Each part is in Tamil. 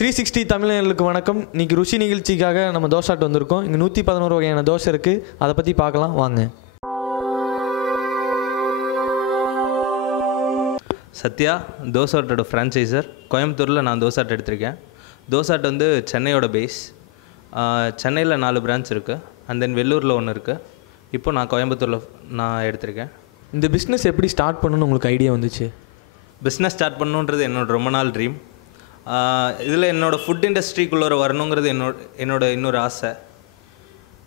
360 தமிழர்களுக்கு வணக்கம். இன்றைக்கி ருசி நிகழ்ச்சிக்காக நம்ம தோசை ஆட்டு வந்திருக்கோம். இங்கே 111 வகையான தோசை இருக்குது. அதை பற்றி பார்க்கலாம் வாங்க. சத்யா தோசை ஆட்டோட ஃப்ரான்ச்சைசர். கோயம்புத்தூரில் நான் தோசை ஆட்டை எடுத்திருக்கேன். தோசை ஆட்டு வந்து சென்னையோட பேஸ். சென்னையில் 4 பிரான்ச் இருக்குது. அண்ட் தென் வெள்ளூரில் ஒன்று இருக்குது. இப்போ நான் கோயம்புத்தூரில் நான் எடுத்திருக்கேன். இந்த பிஸ்னஸ் எப்படி ஸ்டார்ட் பண்ணணும்னு உங்களுக்கு ஐடியா வந்துச்சு? பிஸ்னஸ் ஸ்டார்ட் பண்ணணுன்றது என்னோட ரொம்ப நாள் ட்ரீம். இதில் என்னோடய ஃபுட் இண்டஸ்ட்ரிக்குள்ளே வரணுங்கிறது என்னோட இன்னொரு ஆசை.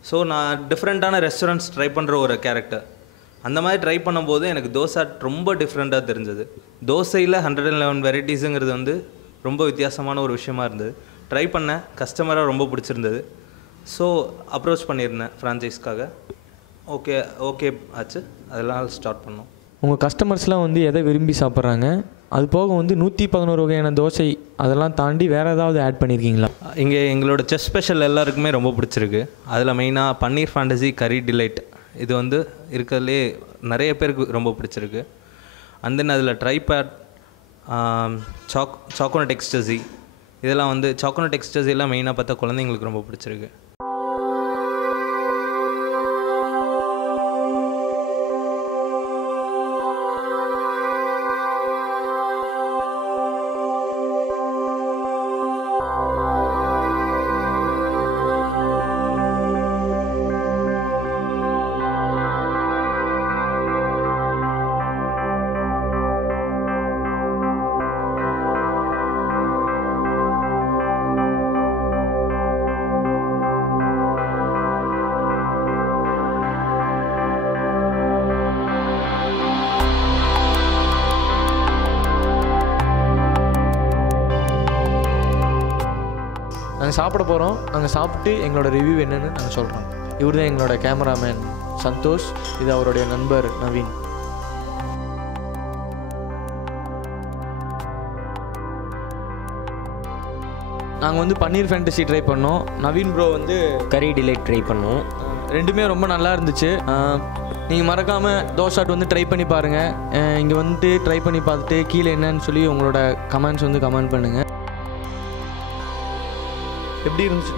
ஸோ நான் டிஃப்ரெண்ட்டான ரெஸ்டாரண்ட்ஸ் ட்ரை பண்ணுற ஒரு கேரக்டர். அந்த மாதிரி ட்ரை பண்ணும்போது எனக்கு தோசை ரொம்ப டிஃப்ரெண்ட்டாக தெரிஞ்சது. தோசையில் 111 வெரைட்டிஸுங்கிறது வந்து ரொம்ப வித்தியாசமான ஒரு விஷயமா இருந்தது. ட்ரை பண்ணேன், கஸ்டமராக ரொம்ப பிடிச்சிருந்தது. ஸோ அப்ரோச் பண்ணியிருந்தேன் ஃப்ரான்ச்சைஸ்க்காக. ஓகே ஆச்சு. அதெல்லாம் ஸ்டார்ட் பண்ணோம். உங்கள் கஸ்டமர்ஸ்லாம் வந்து எதை விரும்பி சாப்பிட்றாங்க? அது போக வந்து 111 வகையான தோசை அதெல்லாம் தாண்டி வேறு ஏதாவது ஆட் பண்ணியிருக்கீங்களா? இங்கே எங்களோட செஃப் ஸ்பெஷல் எல்லாருக்குமே ரொம்ப பிடிச்சிருக்கு. அதில் மெயினாக பன்னீர் ஃபேண்டசி, கறி டிலைட் இது வந்து இருக்கிறதுலே நிறைய பேருக்கு ரொம்ப பிடிச்சிருக்கு. அண்ட் தென் அதில் ட்ரைபேட், சாக்கோனட் எக்ஸ்டசி இதெல்லாம் வந்து சாக்கோனட் எக்ஸ்டசி எல்லாம் மெயினாக பார்த்தா குழந்தைங்களுக்கு ரொம்ப பிடிச்சிருக்கு. நாங்கள் சாப்பிட போகிறோம். நாங்கள் சாப்பிட்டு எங்களோட ரிவ்யூ என்னென்னு நாங்கள் சொல்கிறோம். இவர் தான் எங்களோட கேமராமேன் சந்தோஷ். இது அவருடைய நண்பர் நவீன். நாங்கள் வந்து பன்னீர் ஃபேண்டசி ட்ரை பண்ணோம். நவீன் ப்ரோ வந்து கறி டிலைட் ட்ரை பண்ணோம். ரெண்டுமே ரொம்ப நல்லா இருந்துச்சு. நீங்கள் மறக்காமல் தோசை ஆட்டு வந்து ட்ரை பண்ணி பாருங்கள். இங்கே வந்துட்டு ட்ரை பண்ணி பார்த்துட்டு கீழே என்னன்னு சொல்லி உங்களோட கமெண்ட்ஸ் வந்து கமெண்ட் பண்ணுங்கள். எப்படி இருந்துச்சு?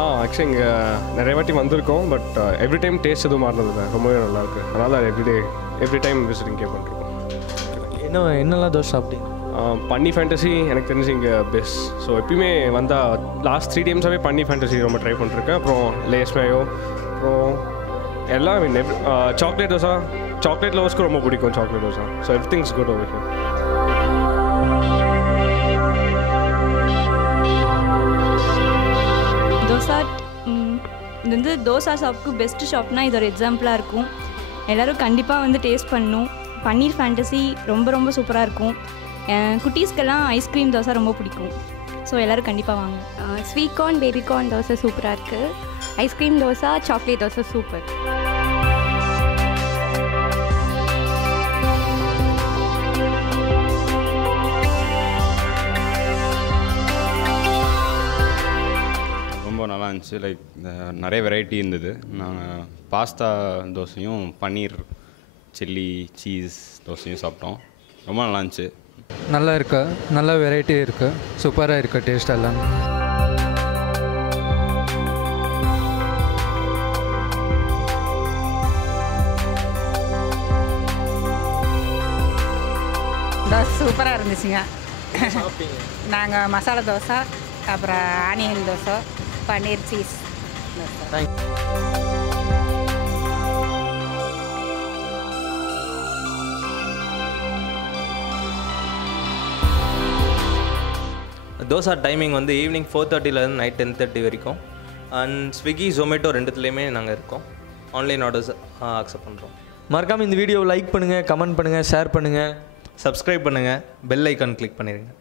ஆக்சுவலி இங்கே நிறைய வாட்டி வந்திருக்கோம். பட் எவ்ரி டைம் டேஸ்ட் எதுவும் மாறினதில்லை. ரொம்பவே நல்லாயிருக்கு. அதனால் எவ்ரி டைம் விசிட்டிங் கே பண்ணுறோம். என்னெல்லாம் தோசை சாப்பிட்டீங்க? பன்னீர் ஃபேண்டசி எனக்கு தெரிஞ்சு இங்கே பெஸ்ட். ஸோ எப்பயுமே வந்தால் லாஸ்ட் 3 டைம்ஸாகவே பன்னீர் ஃபேண்டசி ரொம்ப ட்ரை பண்ணிருக்கேன். அப்புறம் லேஸ் மேயோ, அப்புறம் எல்லாம் சாக்லேட் தோசை. சாக்லேட் லவர்ஸ்க்கு ரொம்ப பிடிக்கும் chocolate dosa. So every things good over here. இது வந்து தோசா ஷாப்புக்கு பெஸ்ட்டு ஷாப்னா இது ஒரு எக்ஸாம்பிளாக இருக்கும். எல்லோரும் கண்டிப்பாக வந்து டேஸ்ட் பண்ணணும். பன்னீர் ஃபேண்டசி ரொம்ப சூப்பராக இருக்கும். குட்டீஸ்க்கெல்லாம் ஐஸ்கிரீம் தோசை ரொம்ப பிடிக்கும். ஸோ எல்லோரும் கண்டிப்பாக வாங்க. Sweet corn, baby corn dosa சூப்பராக இருக்குது. Ice cream dosa, chocolate dosa super. நல்லா இருந்துச்சு. லைக் நிறைய வெரைட்டி இருந்தது. நாங்கள் பாஸ்தா தோசையும் பன்னீர் சில்லி சீஸ் தோசையும் சாப்பிட்டோம். ரொம்ப நல்லா இருந்துச்சு. நல்லா இருக்கு. நல்ல வெரைட்டி இருக்குது. சூப்பராக இருக்குது டேஸ்ட் எல்லாம். தோசை சூப்பராக இருந்துச்சுங்க. நாங்கள் மசாலா தோசை, அப்புறம் ஆனியன் தோசை, பன்னீர் சீஸ். தோசை டைமிங் வந்து ஈவினிங் 4:30லேருந்து நைட் 10:30 வரைக்கும். அண்ட் ஸ்விக்கி, ஜொமேட்டோ ரெண்டுத்துலேயுமே நாங்கள் இருக்கோம். ஆன்லைன் ஆர்டர்ஸ் அக்செப்ட் பண்ணுறோம். மறக்காமல் இந்த வீடியோவை லைக் பண்ணுங்கள், கமெண்ட் பண்ணுங்கள், ஷேர் பண்ணுங்கள், சப்ஸ்கிரைப் பண்ணுங்கள், பெல் ஐக்கான் கிளிக் பண்ணிடுங்க.